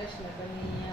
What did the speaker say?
удачное хранение